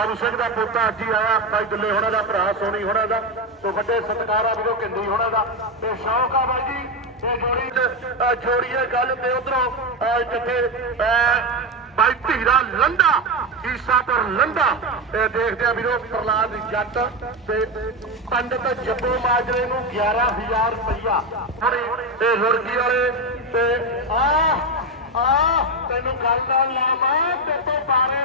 ਬਾਬੂ ਸਿੰਘ ਦਾ ਪੋਤਾ ਅੱਜ ਹੀ ਆਇਆ, ਭਾਈ ਦੁੱਲੇ ਹੋਣਾ ਦਾ, ਭਰਾ ਸੋਨੀ ਹੋਣਾ ਦਾ ਸੋ ਵੱਡੇ ਸਤਿਕਾਰ ਆ ਵੀਰੋ ਕਿੰਦੀ ਹੋਣਾ ਦਾ। ਤੇ ਸ਼ੌਕ ਆ ਬਾਈ ਜੀ, ਇਹ ਜੋੜੀ ਜੋੜੀਏ ਗੱਲ ਤੇ ਉਧਰੋਂ ਜਿੱਥੇ ਬਾਈ ਧੀਰਾ ਲੰਡਾ ਈਸਾਪੁਰ ਲੰਡਾ ਤੇ ਦੇਖਦੇ ਆ ਵੀਰੋ ਪ੍ਰਲਾਦ ਜੱਟ ਤੇ ਪੰਡਤ ਜੱਬੋ ਮਾਜਰੇ ਨੂੰ 11000 ਰੁਪਇਆ ਤੇ ਲੁੜਕੀ ਵਾਲੇ? ਤੇ ਆ ਆ ਤੈਨੂੰ ਗੱਲ ਦਾ ਲਾਵਾਂ ਤੇ ਤੋਂ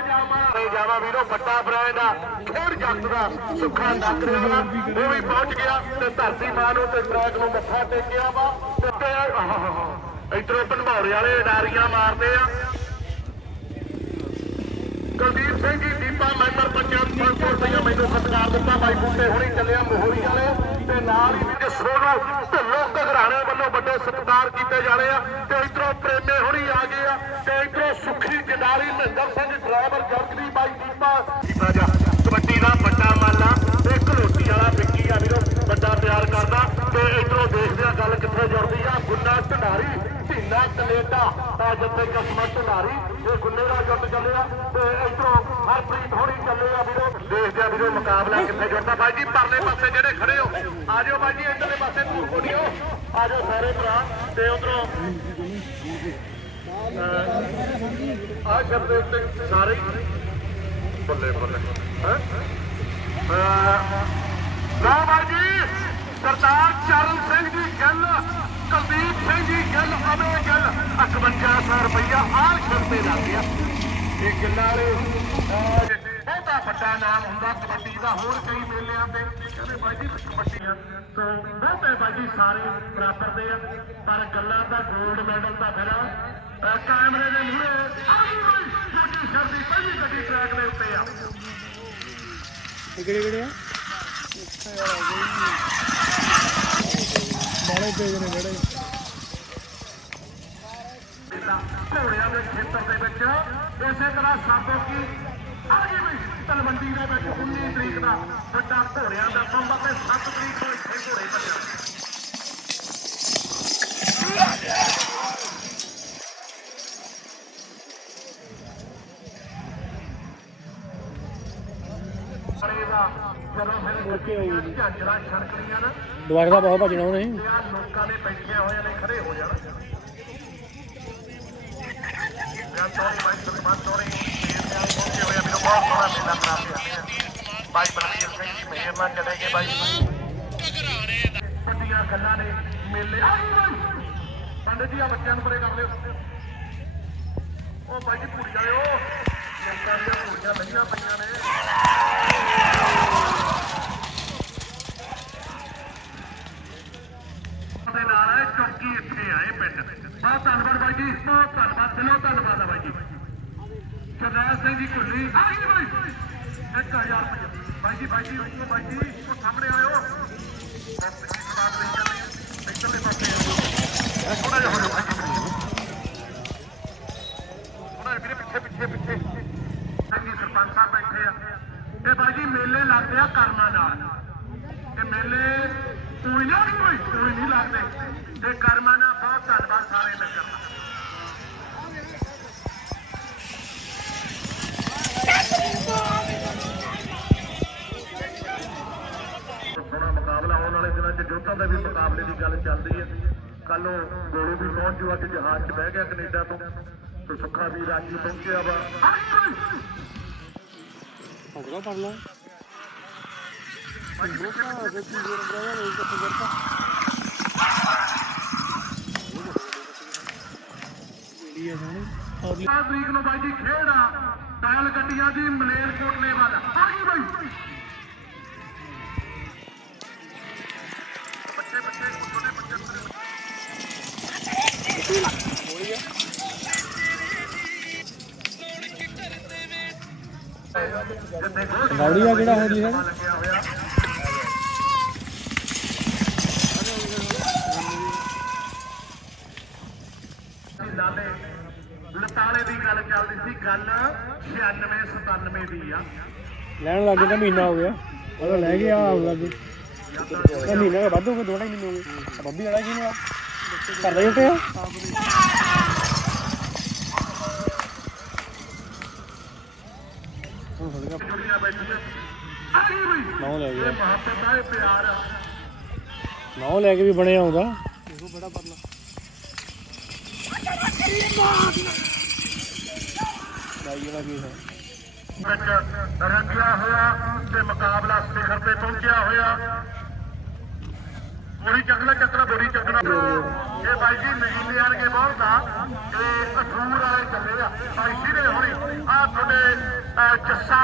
ਜਾਵਾਂ। ਤੇ ਜਾਵਾਂ ਵੀਰੋ, ਵੱਡਾ ਬ੍ਰਾਂਡ ਆ, ਖੇਡ ਜੱਟ ਦਾ, ਸੁੱਖਾ ਨਗਰੇ ਵਾਲਾ ਉਹ ਵੀ ਪਹੁੰਚ ਗਿਆ ਤੇ ਧਰਤੀ ਮਾਂ ਨੂੰ ਤੇ ਟਰੈਕ ਨੂੰ ਮੱਥਾ ਟੇਕਿਆ ਵਾ। ਤੇ ਇਧਰੋਂ ਭੰਬੌਰੇ ਵਾਲੇ ਡਾਰੀਆਂ ਮਾਰਦੇ ਆ। ਕੁਲਦੀਪ ਸਿੰਘ ਜੀ, ਦੀਪਾ ਮੈਂਬਰ, ਪੰਚਾਇਤ 500 ਰੁਪਇਆ ਮੈਨੂੰ ਸਤਿਕਾਰ ਦਿੱਤਾ। ਬਾਈ ਬੂਟੇ ਹੋਣੀ ਚੱਲਿਆ ਮੋਹਰੀ ਵਾਲੇ। ਤੇ ਨਾਲ ਹੀ ਵੀ ਸੋਨੂ ਢਿੱਲੋਂ ਘਗਰਾਣੇ ਵੱਲੋਂ ਵੱਡੇ ਸਤਿਕਾਰ ਕੀਤੇ ਜਾਣੇ ਆ ਤੇ ਇਧਰੋਂ ਪ੍ਰੇਮੇ ਹੁਣੀ ਆ ਗਏ ਆ ਤੇ ਇਧਰੋਂ ਸੁਖੀ ਜਨਾਲੀ ਮਹਿੰਦਰ ਸਿੰਘ ਡਰਾਈਵਰ ਜਰਗਦੀ ਬਾਈ ਦੀਪਾ ਦੀਪਾ ਜਾ ਕਬੱਡੀ ਦਾ ਵੱਡਾ ਮਾਲਾ ਤੇ ਘਲੋਟੀ ਵਾਲਾ ਵਿੱਕੀ ਆ ਵੀਰੋ ਵੱਡਾ ਪਿਆਰ ਕਰਦਾ ਤੇ ਇਧਰੋਂ ਦੇਖਦੇ ਆ ਗੱਲ ਕਿੱਥੇ ਜੁੜਦੀ ਆ ਗੁੰਨਾ ਢੰਡਾਰੀ ਢੀਨਾ ਕੈਨੇਡਾ ਆ ਜਿੱਥੇ ਕਸਮਤ ਢੰਡਾਰੀ ਇਹ ਗੁੰਨੇ ਦਾ ਜੁੱਟ ਚੱਲਿਆ ਤੇ ਇਧਰੋਂ ਹਰਪ੍ਰੀਤ ਹੋਣੀ ਚੱਲੇ ਆ ਵੀਰੋ ਦੇਖਦੇ ਆ ਵੀਰੋ ਮੁਕਾਬਲਾ ਕਿੱਥੇ ਜੁੜਦਾ ਬਾਈ ਜੀ ਪਰਲੇ ਪਾਸੇ ਜਿਹੜੇ ਖੜੇ ਹੋ ਆ ਜਾਓ ਇੱਧਰਲੇ ਪਾਸੇ ਧੂਰ ਕੋਡੀਓ ਆ ਸਾਰੇ ਭਰਾ, ਤੇ ਉਧਰੋਂ ਆ ਸ਼ਬਦ ਦੇ ਉੱਤੇ ਸਾਰੇ ਬੱਲੇ ਬੱਲੇ। ਹੈ? ਲਓ ਬਾਈ ਸਰਦਾਰ ਚਰਨ ਸਿੰਘ ਜੀ ਗੱਲ, ਕੁਲਦੀਪ ਸਿੰਘ ਜੀ ਗੱਲ, ਅਮੇ ਗੱਲ 5100 ਰੁਪਇਆ ਆਹ ਸ਼ਰਤ ਤੇ ਲੱਗ ਗਿਆ ਇਹ ਗੱਲਾਂ ਵਾਲੇ ਵੱਡਾ ਨਾਮ ਹੁੰਦਾ ਕਬੱਡੀ ਦਾ ਹੋਰ ਕਈ ਮੇਲਿਆਂ ਤੇ ਕਹਿੰਦੇ ਬਾਈ ਜੀ ਕਬੱਡੀਆਂ ਤੋਂ ਬਹੁਤੇ ਬਾਈ ਜੀ ਸਾਰੇ ਬਰਾਬਰ ਦੇ ਆ ਪਰ ਗੱਲਾਂ ਦਾ 골ਡ ਮੈਡਲ ਤਾਂ ਫਿਰ ਕੈਮਰੇ ਦੇ ਮੂਹਰੇ ਆਹੀ ਬਾਈ ਛੋਟੀ ਸ਼ਰਦੀ ਪਹਿਲੀ ਗੱਡੀ ਟਰੈਕ ਦੇ ਉੱਤੇ ਆ। ਕਿਹੜੇ ਕਿਹੜੇ ਆ? ਬਾਲੇ ਤੇਜ ਨੇ ਜਿਹੜੇ ਘੋੜਿਆਂ ਦੇ ਖੇਤਰ ਦੇ ਵਿੱਚ ਇਸੇ ਤਰ੍ਹਾਂ ਸਾਬੋ ਕੀ ਆਗੇ ਵੀ ਤਲਵੰਡੀ ਦੇ ਵਿੱਚ 19 ਤਰੀਕ ਦਾ ਵੱਡਾ ਘੋੜਿਆਂ ਦਾ ਸੰਭਾ ਤੇ 7 ਤਰੀਕ ਨੂੰ ਇੱਥੇ ਘੋੜੇ ਭੱਜਣ। ਅਰੇ ਦਾ ਬਹੁਤ ਭਜਣਾ ਉਹਨੇ। ਆਹ ਲੋਕਾਂ ਦੇ ਬੈਠੇ ਹੋਏ ਨੇ ਖੜੇ ਹੋ ਜਾਣ ਜਾਂ ਤੋਰੀ ਬਾਈ ਸੁਖਮਨ ਤੋਰੀ ਸ਼ੇਰ ਦੇ ਪਹੁੰਚੇ ਹੋਏ ਆ ਮੈਨੂੰ ਬਹੁਤ ਸੋਹਣਾ ਮੇਲਾ ਕਰਾ ਕੇ ਬਲਵੀਰ ਸਿੰਘ ਜੀ ਮੇਰ ਨਾਲ ਚਲੇ ਗਏ ਬਾਈ ਵੱਡੀਆਂ ਗੱਲਾਂ ਨੇ, ਮੇਲੇ। ਆਈ ਬਾਈ ਪੰਡਤ ਜੀ ਆ ਬੱਚਿਆਂ ਨੂੰ ਪਰੇ ਕਰ ਲਿਓ। ਉਹ ਬਾਈ ਜੀ ਪੂਰੀ ਵਾਲਿਓ ਲੋਕਾਂ ਦੀਆਂ ਪੂਰੀਆਂ ਲਈਆਂ ਪਈਆਂ ਨੇ। ਦੇ ਨਾਲ ਹੈ ਚੌਕੀ ਇੱਥੇ ਆਏ ਪਿੰਡ। ਬਹੁਤ ਧੰਨਵਾਦ ਬਾਈ ਜੀ, ਬਹੁਤ ਧੰਨਵਾਦ, ਦਿਲੋਂ ਧੰਨਵਾਦ ਆ ਬਾਈ ਜੀ। ਸਰਦਾਰ ਸਿੰਘ ਜੀ, ਕੁੱਲੀ। ਆ ਗਈ ਬਾਈ 1000 ਰੁਪਏ ਜੀ ਬਾਈ ਜੀ ਉਹ ਬਾਈ ਜੀ ਉਹ ਸਾਹਮਣੇ ਆਇਓ ਉਹ ਪਿੱਛੇ ਸਵਾਦ ਲਈ ਜਾਂਦੇ ਆ ਇੱਧਰਲੇ ਪਾਸੇ ਆਓ ਥੋੜਾ ਜਿਹਾ ਹੋ ਜਾਓ ਬਾਈ ਜੀ ਥੋੜਾ ਜਿਹਾ ਵੀਰੇ ਪਿੱਛੇ ਪਿੱਛੇ ਪਿੱਛੇ ਸੰਗੀ ਸਰਪੰਚ ਸਾਹਿਬ ਬੈਠੇ ਆ ਇਹ ਬਾਈ ਜੀ ਮੇਲੇ ਲੱਗਦੇ ਆ ਕਰਮਾਂ ਨਾਲ ਇਹ ਮੇਲੇ ਕੋਈ ਨਾ ਕੋਈ ਕੋਈ ਨਹੀਂ ਲੱਗਦੇ ਤੇ ਕਰਮਾਂ ਨਾਲ ਬਹੁਤ ਧੰਨਵਾਦ ਸਾਰੇ ਨਗਰ ਦਾ ਸੋਹਣਾ ਮੁਕਾਬਲਾ ਆਉਣ ਜੋਤਾਂ ਦੇ ਵੀ ਮੁਕਾਬਲੇ ਦੀ ਗੱਲ ਚੱਲਦੀ ਹੈ। ਕੱਲ ਨੂੰ ਗੋਲੂ ਵੀ ਪਹੁੰਚ ਜੂ ਅੱਜ ਜਹਾਜ਼ 'ਚ ਬਹਿ ਗਿਆ ਕੈਨੇਡਾ ਤੋਂ। ਤੇ ਸੁੱਖਾ ਵੀ ਰਾਜੀ ਪਹੁੰਚਿਆ ਵਾ। ਹੌਸਲਾ ਪੜ ਲਾ। ਬੋਕਾ ਦੇ ਕੀ ਜੋਰ ਬਰਾਵਾ ਨਹੀਂ ਕਿੱਥੇ ਕਰਤਾ ਵੀਡੀਓ ਸੋਹਣੀ ਔਰ 15 ਤਰੀਕ ਨੂੰ ਬਾਈ ਜੀ ਖੇਡ ਆ। ਟਾਇਲ ਗੱਡੀਆਂ ਦੀ ਮਲੇਰਕੋਟਲੇ ਵੱਲ। ਆ ਗਈ ਬਾਈ। ਗੌੜੀ ਆ ਕਿਹੜਾ ਹੋਦੀ ਹੈ? ਲਤਾਲੇ ਦੀ ਗੱਲ ਚੱਲਦੀ ਸੀ ਗੱਲ 96 97 ਦੀ ਆ। ਲੈਣ ਲੱਗ ਗਿਆ ਮਹੀਨਾ ਹੋ ਗਿਆ। ਉਹ ਲੈ ਗਿਆ ਆਉਣ ਲੱਗ ਗਿਆ ਮਹੀਨਾ ਦਾ ਵੱਧ ਹੋ ਗਿਆ ਢਾਈ ਮਹੀਨੇ ਹੋ ਗਏ। ਬੱਬੀ ਵਾਲਾ ਕੀ ਆ? ਕਰਦਾ ਹੀ ਉੱਤੇ ਆ? ਹੁਣ ਹੋ ਗਿਆ ਦੁਨੀਆ ਬੈਠੀ ਆ ਗਈ ਬਈ ਨੌ ਲੈ ਇਹ ਮੁਹੱਬਤ ਆ ਇਹ ਪਿਆਰ ਆ ਨੌ ਲੈ ਕੇ ਵੀ ਬਣਿਆ ਆਉਂਦਾ। ਦੇਖੋ ਬੜਾ ਪਰਲਾ ਲਾਈ ਵਾਲਾ ਕੀ ਹੈ ਵਿੱਚ ਰੰਗਿਆ ਹੋਇਆ ਤੇ ਮੁਕਾਬਲਾ ਸਿਖਰ ਤੇ ਪਹੁੰਚਿਆ ਹੋਇਆ ਬੋਰੀ ਚੱਕਣਾ ਚੱਕਣਾ ਬੋਰੀ ਚੱਕਣਾ ਇਹ ਬਾਈ ਜੀ ਨਗੀਨੇ ਵਾਲੇ ਬਹੁਤ ਆ। ਤੇ ਅਠੂਰ ਵਾਲੇ ਚੱਲੇ ਆ। ਬਾਈ ਸਿਰੇ ਹੋਣੀ ਆ ਤੁਹਾਡੇ ਜੱਸਾ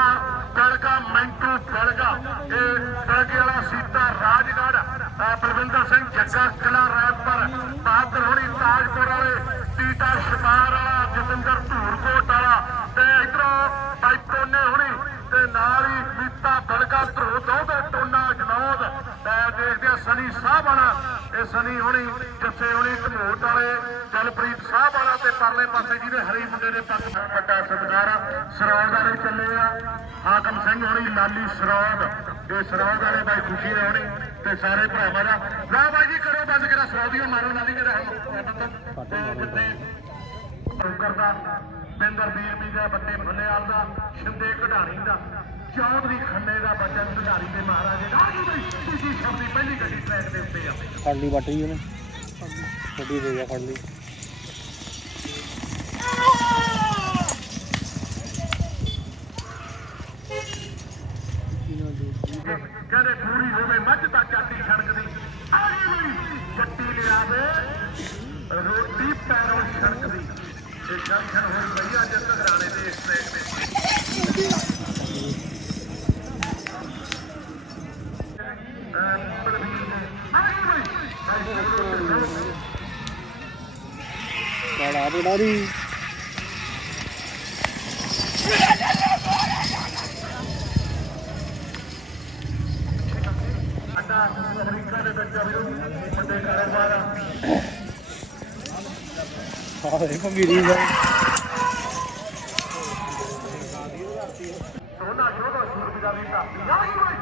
ਗੜਗਾ ਮੈਂਟੂ ਗੜਗਾ ਇਹ ਗੜਗੇ ਵਾਲਾ ਸੀਤਾ ਰਾਜਗੜ ਅਹ, ਬਲਵਿੰਦਰ ਸਿੰਘ ਜੱਗਾ ਕਿਲਾ ਰੈਪਰ ਬਹਾਦਰ ਹੋਣੀ ਤਾਜਪੁਰ ਵਾਲੇ ਟੀਟਾ ਸ਼ਮਾਰ ਵਾਲਾ ਜਤਿੰਦਰ ਧੂਰਕੋਟ ਵਾਲਾ। ਤੇ ਇਧਰੋਂ ਬਾਈ ਟੋਨੇ ਹੋਣੀ ਤੇ ਨਾਲ ਹੀ ਸੀਤਾ ਬਲਗਾ ਧਰੋ ਦੋ ਦੋਦੇ ਟੋਨਾ ਜਨੌਦ। ਤੇ ਦੇਖਦੇ ਆ ਸਨੀ ਸਾਹਿਬ ਵਾਲਾ ਇਹ ਸਨੀ ਹੋਣੀ ਜੱਸੇ ਹੋਣੀ ਧਮੋਟ ਵਾਲੇ ਜਲਪ੍ਰੀਤ ਸਾਹਿਬ ਵਾਲਾ ਤੇ ਪਰਲੇ ਪਾਸੇ ਜਿਹਦੇ ਹਰੀ ਮੁੰਡੇ ਨੇ ਪੱਗ ਵੱਡਾ ਸਤਿਕਾਰ ਆ ਸਰੌਦ ਵਾਲੇ ਚੱਲੇ ਆ। ਹਾਕਮ ਸਿੰਘ ਹੋਣੀ, ਲਾਲੀ ਸਰੌਦ ਇਹ ਸਰੌਦ ਵਾਲੇ ਬਾਈ ਖੁਸ਼ੀ ਦੇ ਹੋਣੀ ਤੇ ਸਾਰੇ ਭਰਾਵਾਂ ਦਾ। ਲਾ ਬਾਈ ਜੀ, ਕਰੋ ਬੰਦ ਕਰਾ ਸਰੌਦੀਓ ਮਾਰੋ ਲਾਲੀ ਕਿਹੜਾ ਹੁਣ ਜਿੱਥੇ ਦਾ ਬਿੰਦਰ ਬੀਰਮੀ ਦਾ ਵੱਡੇ ਫੱਲੇਵਾਲ ਦਾ, ਸ਼ਿੰਦੇ ਕਢਾਣੀ ਦਾ। ਚੌਧਰੀ ਖੰਨੇ ਦਾ ਬਚਨ ਕਢਾਰੀ ਦੇ ਮਹਾਰਾਜੇ ਦਾ ਆਜੀ ਬਈ ਤੀਜੀ ਸ਼ਬਦੀ ਪਹਿਲੀ ਗੱਡੀ ਟਰੈਕ ਦੇ ਉੱਤੇ ਆ। ਫੜ ਲਈ ਵੱਟ ਲਈ ਉਹਨੇ। ਗੱਡੀ ਦੇ ਗਿਆ ਫੜ ਲਈ। ਕਹਿੰਦੇ ਪੂਰੀ ਹੋਵੇ ਮੱਝ ਦਾ ਚਾਟੀ ਛਣਕਦੀ ਆਜੀ ਬਈ ਜੱਟੀ ਲਿਆਵੇ। ਰੋਟੀ ਪੈਰੋਂ ਛਣਕਦੀ ਇਹ ਜੰਖਣ ਹੋਈ ਭਈਆ ਜੱਟ ਘਰਾਣੇ ਦੇ ਇਸ ਟਰੈਕ ਦੀ ਸਾਡਾ ਅਮਰੀਕਾ ਦੇ ਇਹ ਭੰਗੀਰੀ ਦਾ। ਸੋਨਾ ਸ਼ੋਭਾ ਸੂਰਜ ਦਾ ਵੀ ਧਰਤੀ ਆ ਗਈ ਓਏ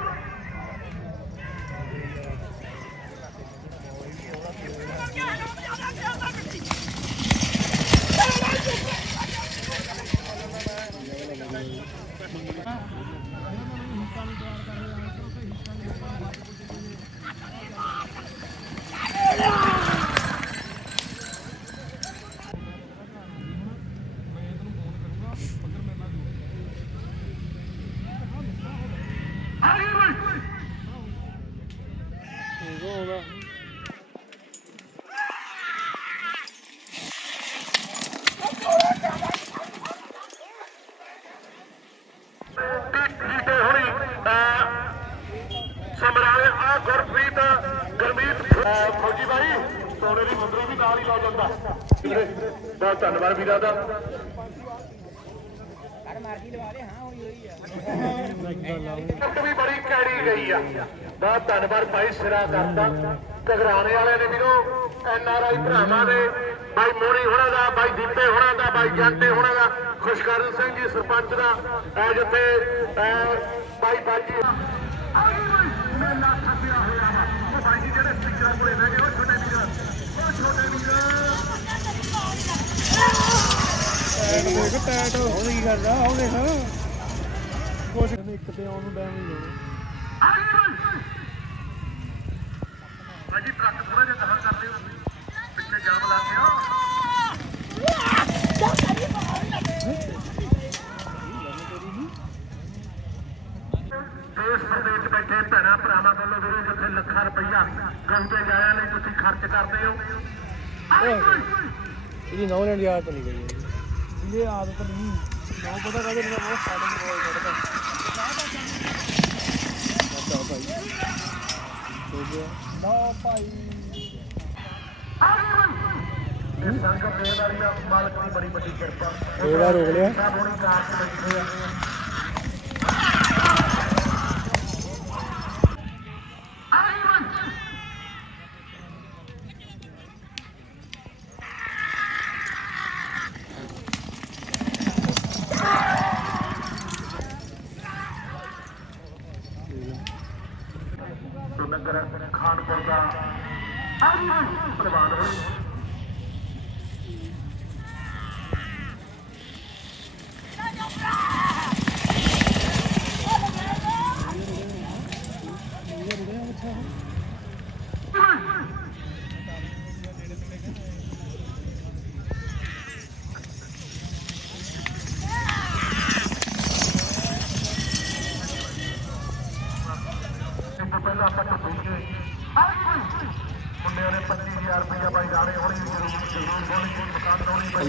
ਆ ਗਈ ਓਏ ਉਹ ਆਉਂਦਾ ਲੀਟੇ ਹੋਣੀ ਸਮਰਾਲੇ ਆ ਗੁਰਪ੍ਰੀਤ ਗਰਮੀਤ ਅਹ ਫੌਜੀ ਬਾਈ ਸੋਨੇ ਦੀ ਮੁੰਦਰੀ ਵੀ ਨਾਲ ਹੀ ਲੈ ਜਾਂਦਾ ਬਹੁਤ ਧੰਨਵਾਦ ਵੀਰਾਂ ਦਾ। ਵੀ ਬੜੀ ਕੈੜੀ ਗਈ ਆ। ਬਹੁਤ ਧੰਨਵਾਦ ਭਾਈ ਸਿਰਾ ਕਰਦਾ ਘਗਰਾਣੇ ਵਾਲੇ ਨੇ ਵੀਰੋ ਐਨ ਆਰ ਆਈ ਭਰਾਵਾਂ ਦੇ ਬਾਈ ਮੋਣੀ ਹੋਣਾ ਦਾ ਬਾਈ ਦੀਪੇ ਹੋਣਾ ਦਾ ਬਾਈ ਜਾਂਟੇ ਹੋਣਾ ਦਾ ਖੁਸ਼ਕਰਨ ਸਿੰਘ ਜੀ ਸਰਪੰਚ ਦਾ ਐ ਜਿੱਥੇ ਬਾਈ ਬਾਜੀ ਆ ਗਈ ਬਾਈ ਮੇਲਾ ਥੱਪਿਆ ਹੋਇਆ ਵਾ ਉਹ ਬਾਈ ਜੀ ਜਿਹੜੇ ਸਪੀਕਰਾਂ ਕੋਲੇ ਬਹਿ ਗਏ ਉਹ ਛੋਟੇ ਵੀਰ ਉਹ ਛੋਟੇ ਵੀਰ ਉਹ ਦੇਖ। ਇੱਕ ਤੇ ਆਉਣ ਨੂੰ ਟਾਈਮ ਨਹੀਂ। ਲੱਗਦਾ ਆ ਗਈ ਬਾਈ ਬਾਜੀ ਟਰੱਕ ਥੋੜਾ ਜਿਹਾ ਕਹਾਂ ਕਰ ਲਿਓ ਪਿੱਛੇ ਜਾਮ ਲਾ ਕੇ ਆ ਦੇਸ਼ ਪ੍ਰਦੇਸ਼ ਬੈਠੇ ਭੈਣਾਂ ਭਰਾਵਾਂ ਵੱਲੋਂ ਵੀਰੇ ਜਿੱਥੇ ਲੱਖਾਂ ਰੁਪਈਆ ਗਊ ਦੇ ਗਾਇਆਂ ਲਈ ਤੁਸੀਂ ਖਰਚ ਕਰਦੇ ਹੋ। ਇਹਦੀ ਦੀ ਆਦਤ ਨਹੀਂ ਗਈ ਇਹ ਆਦਤ ਨਹੀਂ। ਨੌ ਪਤਾ ਕਾਹਦੇ ਨਾਲ ਬਹੁਤ ਸਟਾਰਟਿੰਗ ਬੋਲ ਕਰਦਾ ਅੱਛਾ ਭਾਈ। ਹੋ ਗਿਆ ਨੌ ਭਾਈ ਇਹ ਸੰਗਤ ਦੇ ਆ ਮਾਲਕ ਦੀ ਬੜੀ ਵੱਡੀ ਕਿਰਪਾ। ਦੋ ਵਾਰ ਰੋਕ ਲਿਆ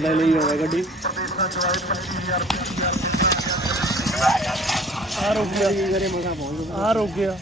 ਬੰਦਾ ਲਈ ਹੋਵੇ ਗੱਡੀ। ਆ ਰੁਕ ਗਿਆ। ਆ ਰੁਕ ਗਿਆ।